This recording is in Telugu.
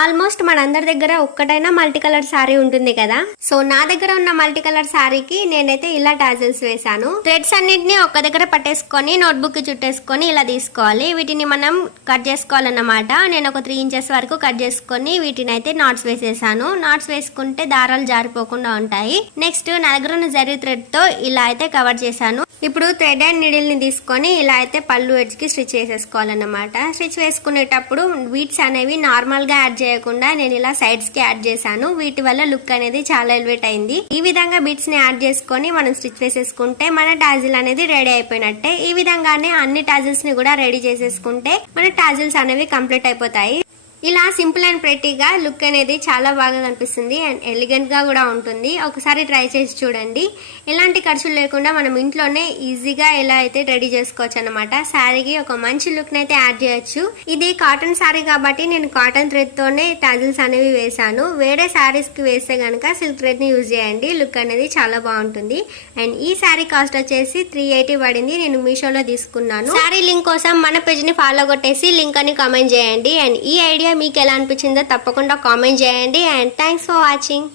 ఆల్మోస్ట్ మనందరి దగ్గర ఒక్కటైనా మల్టీ కలర్ శారీ ఉంటుంది కదా. సో నా దగ్గర ఉన్న మల్టీ కలర్ శారీకి నేనైతే ఇలా టాజిల్స్ వేసాను. థ్రెడ్స్ అన్నింటినీ ఒక్క దగ్గర పట్టేసుకొని నోట్బుక్ కి చుట్టేసుకొని ఇలా తీసుకోవాలి. వీటిని మనం కట్ చేసుకోవాలన్నమాట. నేను ఒక 3 ఇంచెస్ వరకు కట్ చేసుకొని వీటిని అయితే నాట్స్ వేసేసాను. నాట్స్ వేసుకుంటే దారాలు జారిపోకుండా ఉంటాయి. నెక్స్ట్ నా దగ్గర ఉన్న జరీ థ్రెడ్ తో ఇలా అయితే కవర్ చేశాను. ఇప్పుడు థ్రెడ్ అండ్ నీడిల్ ని తీసుకొని ఇలా అయితే పళ్ళు ఎడ్జ్ కి స్టిచ్ చేసేసుకోవాలన్నమాట. స్టిచ్ వేసుకునేటప్పుడు బీట్స్ అనేవి నార్మల్ గా యాడ్ చేయకుండా నేను ఇలా సైడ్స్ కి యాడ్ చేశాను. వీటి వల్ల లుక్ అనేది చాలా ఎలివేట్ అయింది. ఈ విధంగా బీట్స్ ని యాడ్ చేసుకొని మనం స్టిచ్ వేసేసుకుంటే మన టాజిల్ అనేది రెడీ అయిపోయినట్టే. ఈ విధంగానే అన్ని టాజిల్స్ ని కూడా రెడీ చేసేసుకుంటే మన టాజిల్స్ అనేవి కంప్లీట్ అయిపోతాయి. ఇలా సింపుల్ అండ్ ప్రెట్టీగా లుక్ అనేది చాలా బాగా కనిపిస్తుంది అండ్ ఎలిగెంట్ గా కూడా ఉంటుంది. ఒకసారి ట్రై చేసి చూడండి. ఎలాంటి ఖర్చులు లేకుండా మనం ఇంట్లోనే ఈజీగా ఎలా అయితే రెడీ చేసుకోవచ్చు అన్నమాట. శారీకి ఒక మంచి లుక్ అయితే యాడ్ చేయొచ్చు. ఇది కాటన్ శారీ కాబట్టి నేను కాటన్ థ్రెడ్ తోనే టాజిల్స్ అనేవి వేసాను. వేరే శారీస్ కి వేస్తే గనక సిల్క్ థ్రెడ్ ని యూజ్ చేయండి. లుక్ అనేది చాలా బాగుంటుంది. అండ్ ఈ శారీ కాస్ట్ వచ్చేసి 380 పడింది. నేను మీషోలో తీసుకున్నాను. శారీ లింక్ కోసం మన పేజ్ ని ఫాలో కొట్టేసి లింక్ అని కామెంట్ చేయండి. అండ్ ఈ ఐడియా మీకు ఎలా అనిపించిందో తప్పకుండా కామెంట్ చేయండి. And thanks for watching.